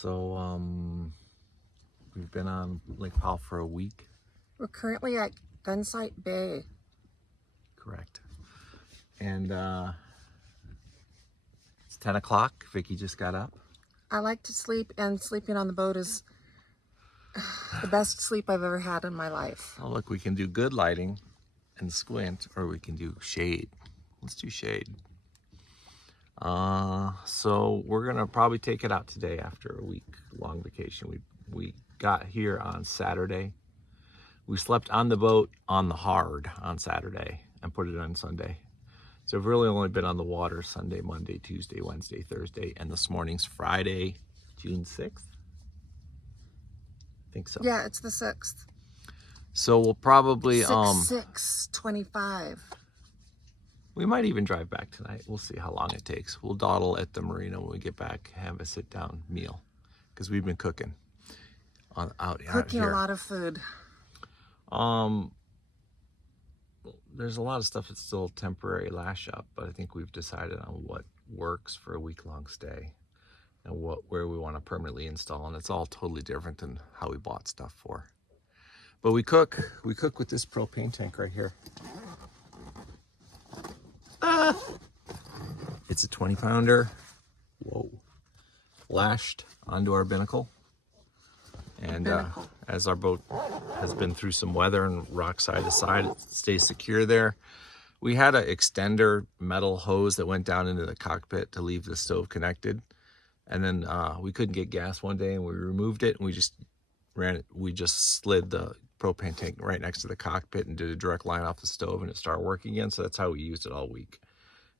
So we've been on Lake Powell for a week. We're currently at Gunsight Bay. Correct. And it's 10 o'clock. Vicky just got up. I like to sleep, and sleeping on the boat is the best sleep I've ever had in my life. Oh, look, we can do good lighting and squint, or we can do shade. Let's do shade. So we're gonna probably take it out today after a week-long vacation. We got here on Saturday. We slept on the boat on the hard on Saturday and put it on Sunday. So we've really only been on the water Sunday, Monday, Tuesday, Wednesday, Thursday, and this morning's Friday, June 6th. I think so. Yeah, it's the 6th. So we'll probably 6/6/25. we might even drive back tonight. We'll see how long it takes. We'll dawdle at the marina when we get back, have a sit-down meal, because we've been cooking out Cooking here. a lot of food. There's a lot of stuff that's still temporary lash up, but I think we've decided on what works for a week-long stay and where we want to permanently install, and it's all totally different than how we bought stuff for. But we cook with this propane tank right here. It's a 20-pounder. Whoa. Lashed onto our binnacle. And as our boat has been through some weather and rock side to side, it stays secure there. We had an extender metal hose that went down into the cockpit to leave the stove connected. And then we couldn't get gas one day, and we removed it, and we just slid the propane tank right next to the cockpit and did a direct line off the stove, and it started working again. So that's how we used it all week.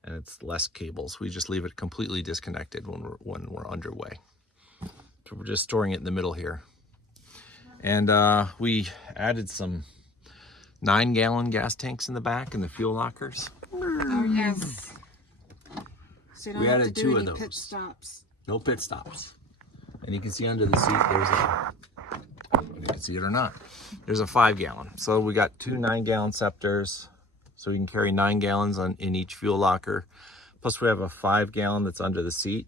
And it's less cables. We just leave it completely disconnected when we're underway. So we're just storing it in the middle here. And we added some 9-gallon gas tanks in the back in the fuel lockers. Oh, yes. So you don't We have added to do 2 of any those. pit stops. No pit stops. And you can see under the seat, there's a, you can see it or not, there's a 5-gallon. So we got 2 9-gallon Scepters, so we can carry 9 gallons in each fuel locker. Plus we have a 5-gallon that's under the seat.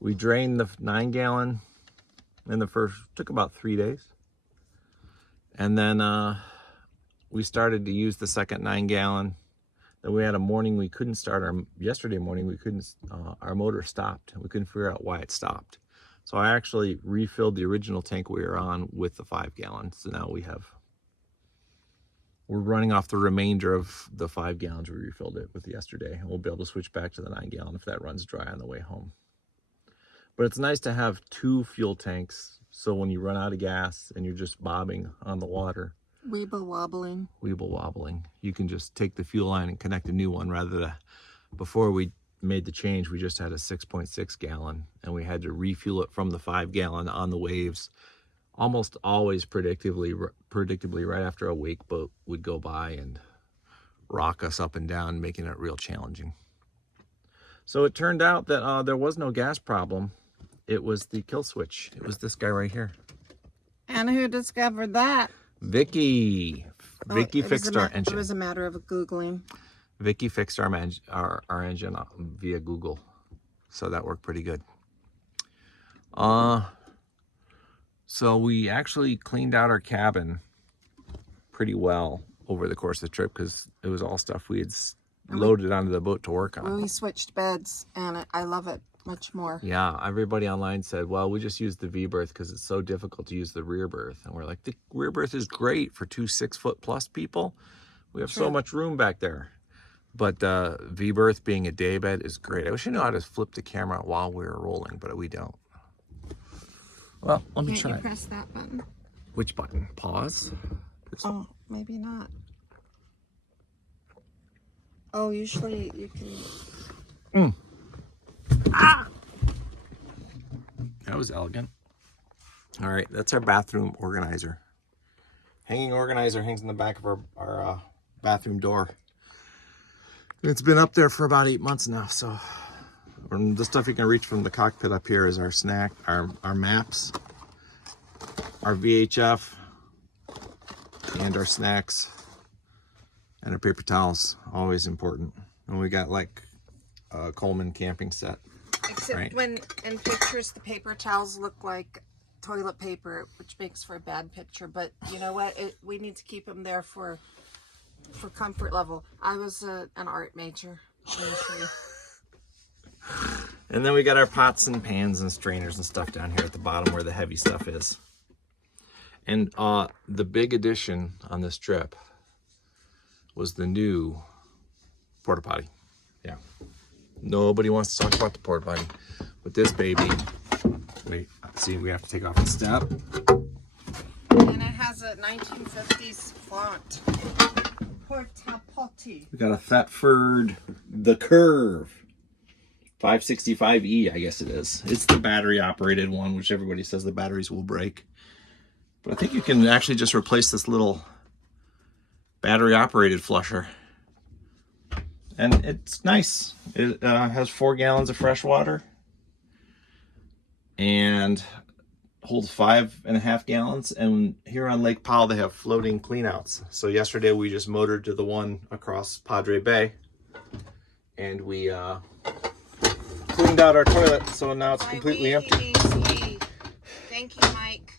We drained the 9-gallon in the took about 3 days. And then we started to use the second 9-gallon. Then we had a morning we couldn't start yesterday morning we couldn't, our motor stopped. We couldn't figure out why it stopped. So I actually refilled the original tank we were on with the 5-gallon. So now we're running off the remainder of the 5 gallons we refilled it with yesterday. And we'll be able to switch back to the 9-gallon if that runs dry on the way home. But it's nice to have 2 fuel tanks, so when you run out of gas and you're just bobbing on the water, Weeble wobbling, you can just take the fuel line and connect a new one, rather than before we made the change, we just had a 6.6 gallon and we had to refuel it from the 5-gallon on the waves. Almost always predictably right after a wake boat would go by and rock us up and down, making it real challenging. So it turned out that there was no gas problem. It was the kill switch. It was this guy right here. And who discovered that? Vicky. Vicky fixed our engine. It was a matter of Googling. Vicky fixed our engine via Google. So that worked pretty good. So we actually cleaned out our cabin pretty well over the course of the trip, because it was all stuff we had loaded onto the boat to work on. We switched beds, and I love it much more. Yeah, everybody online said, well, we just use the V berth because it's so difficult to use the rear berth. And we're like, the rear berth is great for 2 6-foot+ people. We have so much room back there. But V berth being a day bed is great. I wish I knew how to flip the camera while we were rolling, but we don't. Well, let me try. Can't you press that button? Which button? Pause? Oh, maybe not. Oh, usually you can... That was elegant. All right, that's our bathroom organizer. Hanging organizer hangs in the back of our bathroom door. It's been up there for about 8 months now, so the stuff you can reach from the cockpit up here is our snack, our maps, our VHF, and our snacks, and our paper towels, always important. And we got like a Coleman camping set. makes it, right? when in pictures the paper towels look like toilet paper, which makes for a bad picture. But you know what? We need to keep them there for comfort level. I was an art major. And then we got our pots and pans and strainers and stuff down here at the bottom where the heavy stuff is. And the big addition on this trip was the new porta potty. Yeah. Nobody wants to talk about the porta potty. But this baby, wait, see, we have to take off the step. And it has a 1950s font. Porta potty. We got a Thetford, the Curve 565E, I guess it is. It's the battery operated one, which everybody says the batteries will break. But I think you can actually just replace this little battery operated flusher. And it's nice. It has 4 gallons of fresh water and holds 5.5 gallons. And here on Lake Powell, they have floating cleanouts. So yesterday we just motored to the one across Padre Bay, and we cleaned out our toilet. So now it's completely empty. Easy. Thank you, Mike.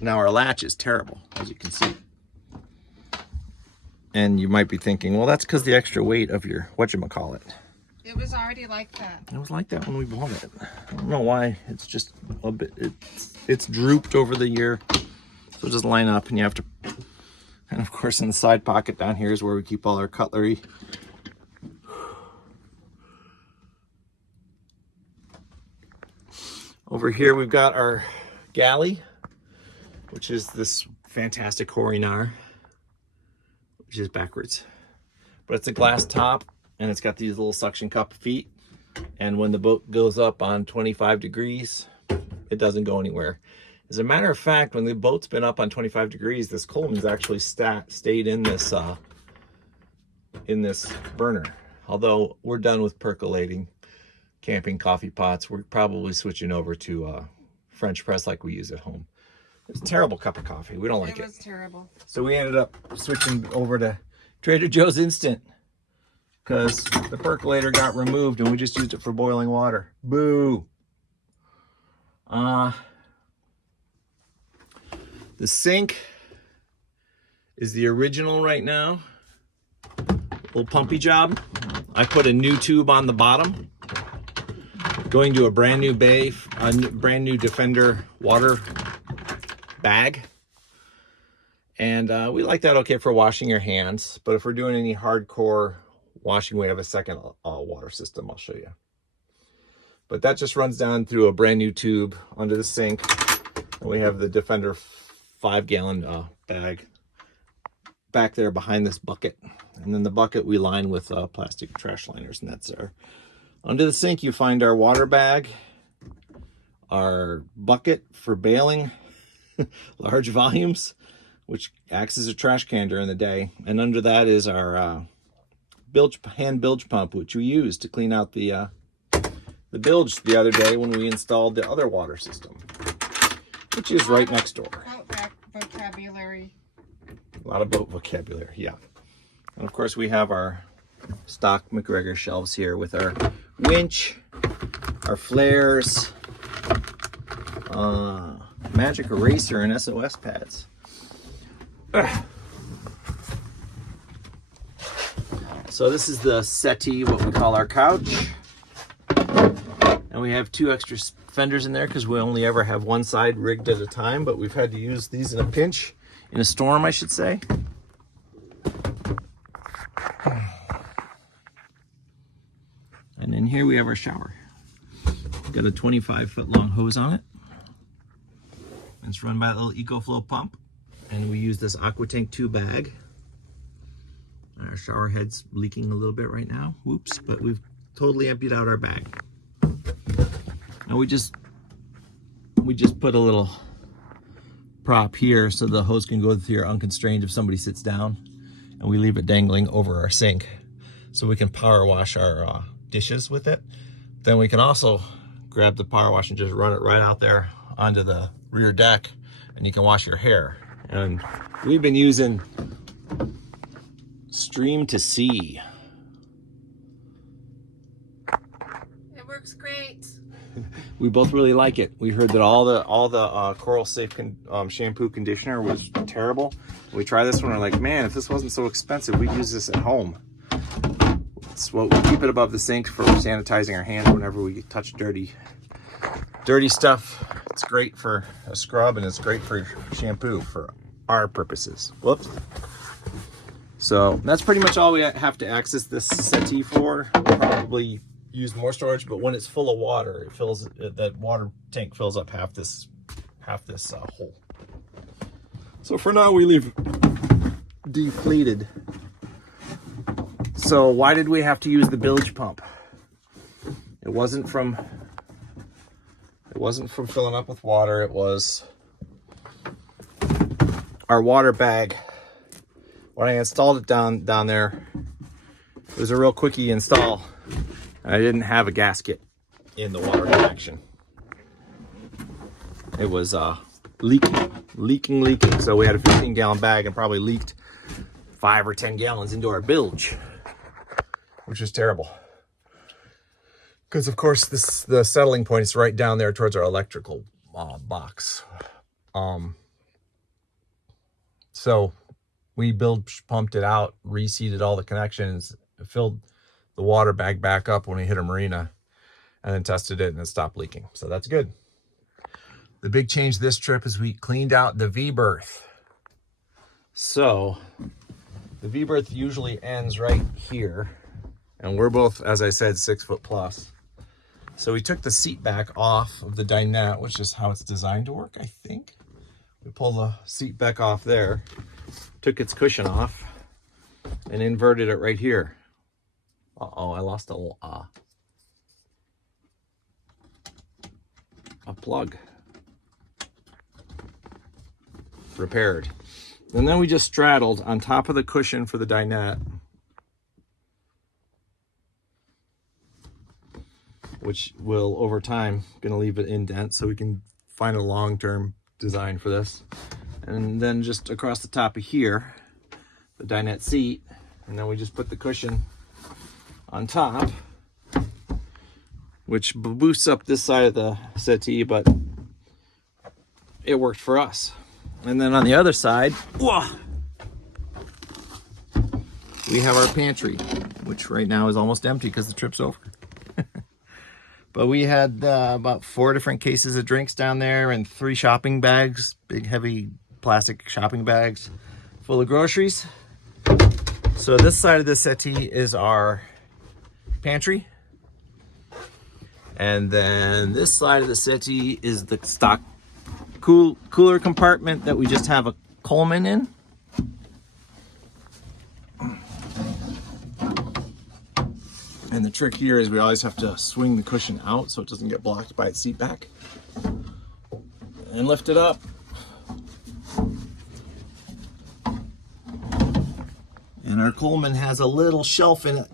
Now our latch is terrible, as you can see. And you might be thinking, well, that's because the extra weight of your whatchamacallit. It was already like that. It was like that when we bought it. I don't know why. It's just a bit, it's drooped over the year. So it doesn't line up, and you have to, and of course in the side pocket down here is where we keep all our cutlery. Over here we've got our galley, which is this fantastic Horinar, which is backwards. But it's a glass top, and it's got these little suction cup feet. And when the boat goes up on 25 degrees, it doesn't go anywhere. As a matter of fact, when the boat's been up on 25 degrees, this Coleman's actually stayed in this burner. Although we're done with percolating camping coffee pots, we're probably switching over to French press like we use at home. It's a terrible cup of coffee. We don't like it. It was terrible. So we ended up switching over to Trader Joe's Instant because the percolator got removed and we just used it for boiling water. Boo! The sink is the original right now. Little pumpy job. I put a new tube on the bottom, going to a brand new Bay, a brand new Defender water bag. And we like that okay for washing your hands, but if we're doing any hardcore washing, we have a second water system I'll show you. But that just runs down through a brand new tube under the sink, and we have the Defender 5-gallon bag back there behind this bucket. And then the bucket we line with plastic trash liners, and that's our. Under the sink you find our water bag, our bucket for baling large volumes, which acts as a trash can during the day. And under that is our hand bilge pump, which we used to clean out the bilge the other day when we installed the other water system, which is right next door. Boat vocabulary. A lot of boat vocabulary, yeah. And of course we have our stock Macgregor shelves here with our winch, our flares, magic eraser, and SOS pads. So this is the settee, what we call our couch. And we have 2 extra fenders in there because we only ever have one side rigged at a time, but we've had to use these in a pinch, in a storm, I should say. And then here we have our shower. Got a 25-foot long hose on it. It's run by a little EcoFlow pump. And we use this AquaTank 2 bag. Our shower head's leaking a little bit right now. Whoops, but we've totally emptied out our bag. Now we just put a little prop here so the hose can go through here unconstrained if somebody sits down. And we leave it dangling over our sink so we can power wash our dishes with it. Then we can also grab the power wash and just run it right out there onto the rear deck, and you can wash your hair. And we've been using Stream to Sea. we both really like it. We heard that all the Coral Safe shampoo conditioner was terrible. We tried this one. We're like, man, if this wasn't so expensive, we'd use this at home. It's what we keep it above the sink for sanitizing our hands whenever we touch dirty stuff. It's great for a scrub and it's great for shampoo for our purposes. Whoops. So that's pretty much all we have to access this settee for. We'll probably use more storage, but when it's full of water, it fills, that water tank fills up half this hole. So for now we leave depleted. So why did we have to use the bilge pump? It wasn't from filling up with water. It was our water bag. When I installed it down there, it was a real quickie install. I didn't have a gasket in the water connection. It was leaking. So we had a 15-gallon bag and probably leaked 5 or 10 gallons into our bilge, which is terrible. Because of course the settling point is right down there towards our electrical box. So we bilge pumped it out, reseated all the connections, filled the water bag back up when we hit a marina, and then tested it and it stopped leaking. So that's good. The big change this trip is we cleaned out the V-berth. So the V-berth usually ends right here. And we're both, as I said, 6 foot plus. So we took the seat back off of the dinette, which is how it's designed to work, I think. We pulled the seat back off there, took its cushion off, and inverted it right here. Uh-oh, I lost a plug. Repaired. And then we just straddled on top of the cushion for the dinette, which will, over time, gonna leave it indent so we can find a long-term design for this. And then just across the top of here, the dinette seat, and then we just put the cushion on top, which boosts up this side of the settee, but it worked for us. And then on the other side, we have our pantry, which right now is almost empty because the trip's over. But we had about 4 different cases of drinks down there and 3 shopping bags, big heavy plastic shopping bags full of groceries. So this side of the settee is our pantry. And then this side of the settee is the stock cooler compartment that we just have a Coleman in. And the trick here is we always have to swing the cushion out so it doesn't get blocked by its seat back. And lift it up. And our Coleman has a little shelf in it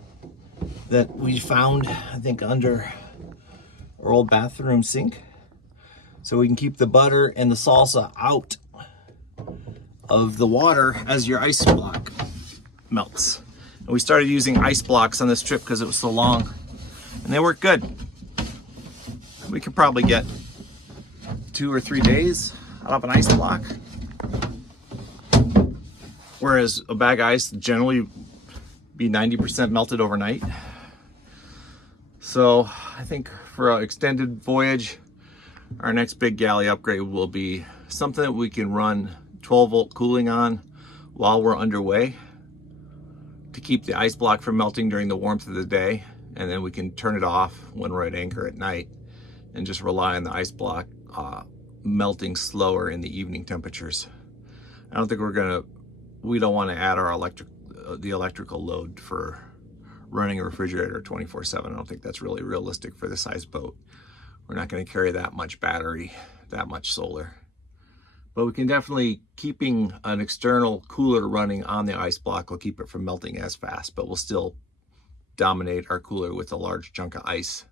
that we found, I think, under our old bathroom sink. So we can keep the butter and the salsa out of the water as your ice block melts. And we started using ice blocks on this trip because it was so long, and they work good. We could probably get 2 or 3 days out of an ice block, whereas a bag of ice generally be 90% melted overnight. So I think for an extended voyage, our next big galley upgrade will be something that we can run 12-volt cooling on while we're underway, to keep the ice block from melting during the warmth of the day, and then we can turn it off when we're at anchor at night and just rely on the ice block melting slower in the evening temperatures. I don't think we don't want to add our electrical load for running a refrigerator 24/7. I don't think that's really realistic for the size boat. We're not going to carry that much battery, that much solar. But we can definitely, keeping an external cooler running on the ice block will keep it from melting as fast, but we'll still dominate our cooler with a large chunk of ice,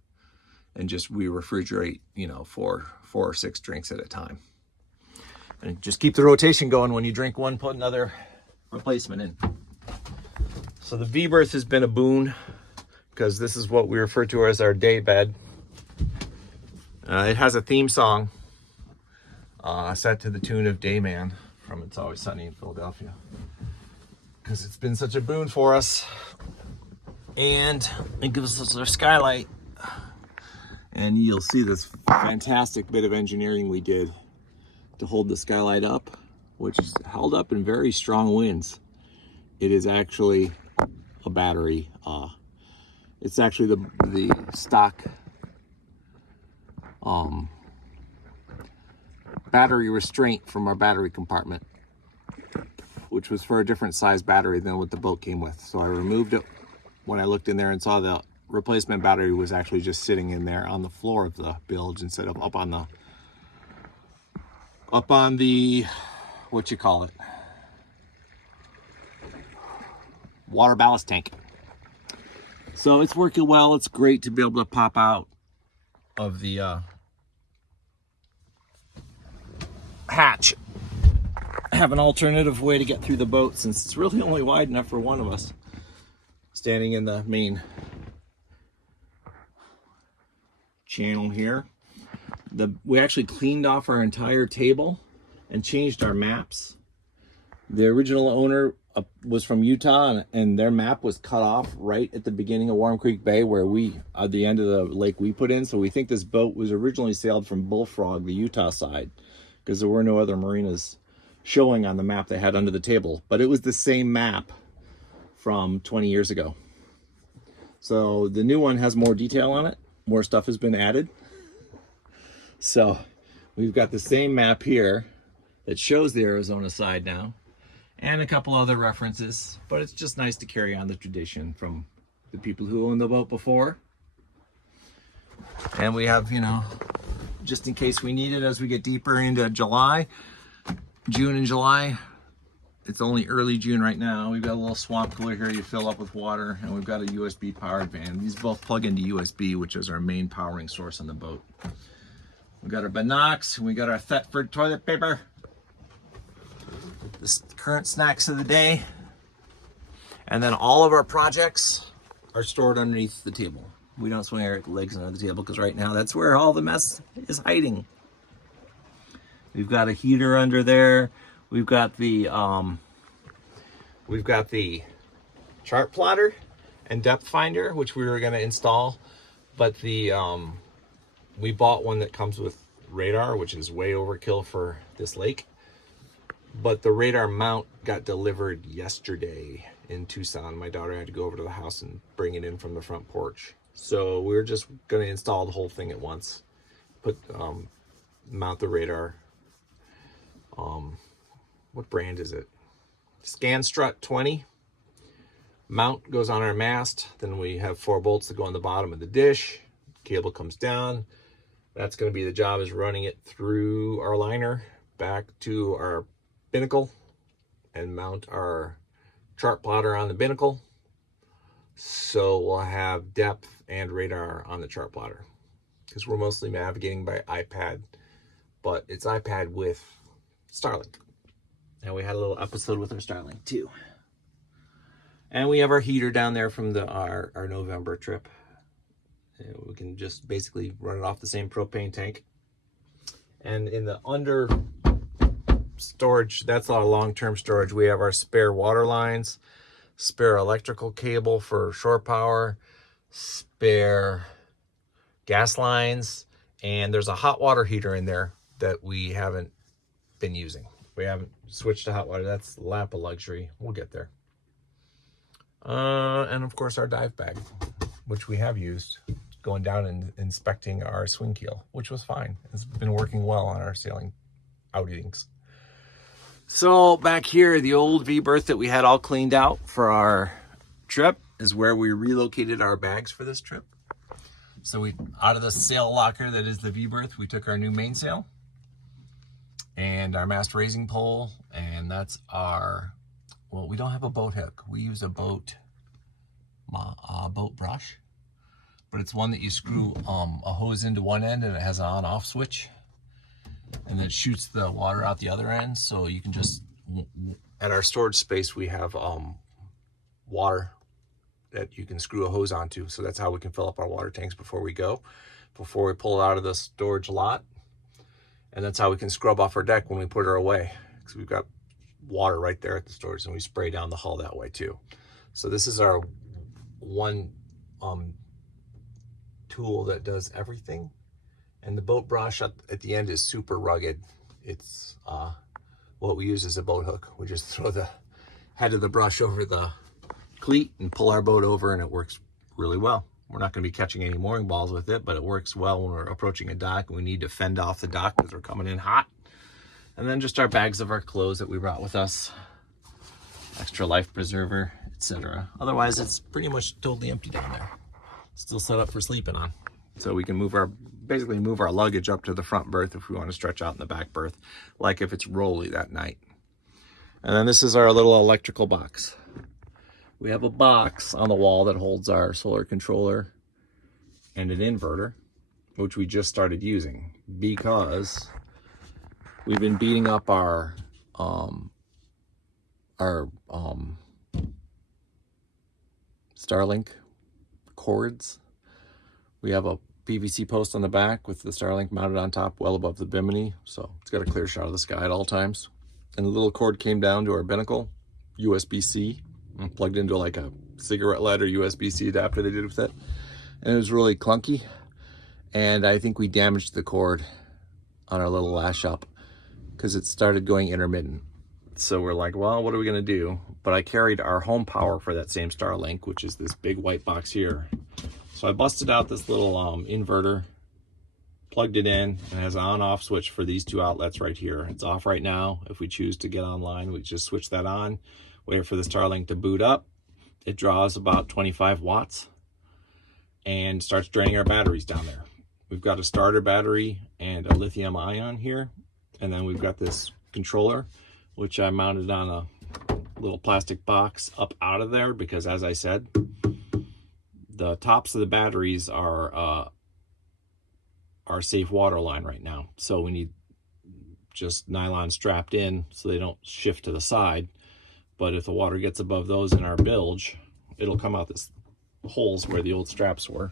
and just we refrigerate, 4 or 6 drinks at a time. And just keep the rotation going. When you drink one, put another replacement in. So the V-berth has been a boon, because this is what we refer to as our day bed. It has a theme song set to the tune of Dayman from It's Always Sunny in Philadelphia, because it's been such a boon for us, and it gives us our skylight. And you'll see this fantastic bit of engineering we did to hold the skylight up, which is held up in very strong winds. It is actually a battery. It's actually the stock battery restraint from our battery compartment, which was for a different size battery than what the boat came with. So I removed it when I looked in there and saw the replacement battery was actually just sitting in there on the floor of the bilge instead of up on the what you call it, water ballast tank. So it's working well. It's great to be able to pop out of the hatch, have an alternative way to get through the boat, since it's really only wide enough for one of us standing in the main channel here. We actually cleaned off our entire table and changed our maps. The original owner was from Utah, and their map was cut off right at the beginning of Wahweap Bay, where at the end of the lake we put in. So we think this boat was originally sailed from Bullfrog, the Utah side, because there were no other marinas showing on the map they had under the table. But it was the same map from 20 years ago. So the new one has more detail on it. More stuff has been added. So we've got the same map here that shows the Arizona side now, and a couple other references, but it's just nice to carry on the tradition from the people who owned the boat before. And we have, just in case we need it as we get deeper into June and July. It's only early June right now. We've got a little swamp cooler here you fill up with water, and we've got a USB powered van. These both plug into USB, which is our main powering source on the boat. We've got our Binocs, and we got our Thetford toilet paper. The current snacks of the day. And then all of our projects are stored underneath the table. We don't swing our legs under the table, because right now that's where all the mess is hiding. We've got a heater under there. We've got the chart plotter and depth finder, which we were going to install, but we bought one that comes with radar, which is way overkill for this lake. But the radar mount got delivered yesterday in Tucson. My daughter had to go over to the house and bring it in from the front porch. So we're just going to install the whole thing at once. Mount the radar. What brand is it? Scanstrut 20. Mount goes on our mast. Then we have 4 bolts that go on the bottom of the dish. Cable comes down. That's going to be the job, is running it through our liner back to our binnacle and mount our chart plotter on the binnacle. So we'll have depth and radar on the chart plotter, because we're mostly navigating by iPad, but it's iPad with Starlink. And we had a little episode with our Starlink too. And we have our heater down there from our November trip. And we can just basically run it off the same propane tank. And in the under storage, that's our long-term storage, we have our spare water lines, spare electrical cable for shore power, spare gas lines, and there's a hot water heater in there that we haven't been using. We haven't switched to hot water. That's the lap of luxury. We'll get there. And of course our dive bag, which we have used going down and inspecting our swing keel, which was fine. It's been working well on our sailing outings. So back here, the old V-berth that we had all cleaned out for our trip is where we relocated our bags for this trip. So out of the sail locker that is the V-berth, we took our new mainsail and our mast raising pole, and that's well, we don't have a boat hook. We use a boat brush, but it's one that you screw a hose into one end, and it has an on-off switch, and then it shoots the water out the other end. So you can just, at our storage space, we have water that you can screw a hose onto. So that's how we can fill up our water tanks before we go. before we pull it out of the storage lot. And that's how we can scrub off our deck when we put her away, because we've got water right there at the storage, and we spray down the hull that way too. So this is our one tool that does everything. And the boat brush at the end is super rugged. It's what we use is a boat hook. We just throw the head of the brush over the cleat and pull our boat over, and it works really well. We're not going to be catching any mooring balls with it, but it works well when we're approaching a dock and we need to fend off the dock because we're coming in hot. And then just our bags of our clothes that we brought with us, extra life preserver, etc. Otherwise, it's pretty much totally empty down there. Still set up for sleeping on. So we can basically move our luggage up to the front berth if we want to stretch out in the back berth, like if it's rolly that night. And then this is our little electrical box. We have a box on the wall that holds our solar controller and an inverter, which we just started using because we've been beating up our Starlink cords. We have a PVC post on the back with the Starlink mounted on top well above the bimini, so it's got a clear shot of the sky at all times. And the little cord came down to our binnacle, USB-C, and plugged into like a cigarette lighter USB-C adapter they did with it. And it was really clunky, and I think we damaged the cord on our little lash up because it started going intermittent. So we're like, well, what are we gonna do? But I carried our home power for that same Starlink, which is this big white box here. So I busted out this little inverter, plugged it in, and it has an on-off switch for these two outlets right here. It's off right now. If we choose to get online, we just switch that on, wait for the Starlink to boot up. It draws about 25 watts and starts draining our batteries down there. We've got a starter battery and a lithium ion here. And then we've got this controller, which I mounted on a little plastic box up out of there because, as I said, the tops of the batteries are safe water line right now. So we need just nylon strapped in so they don't shift to the side. But if the water gets above those in our bilge, it'll come out this holes where the old straps were.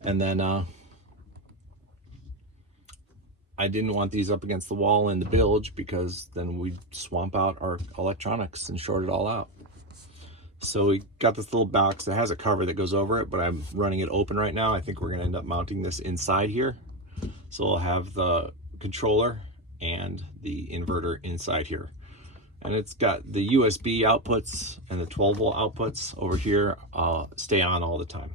And then I didn't want these up against the wall in the bilge because then we'd swamp out our electronics and short it all out. So we got this little box that has a cover that goes over it, but I'm running it open right now. I think we're gonna end up mounting this inside here. So we'll have the controller and the inverter inside here. And it's got the USB outputs and the 12 volt outputs over here stay on all the time.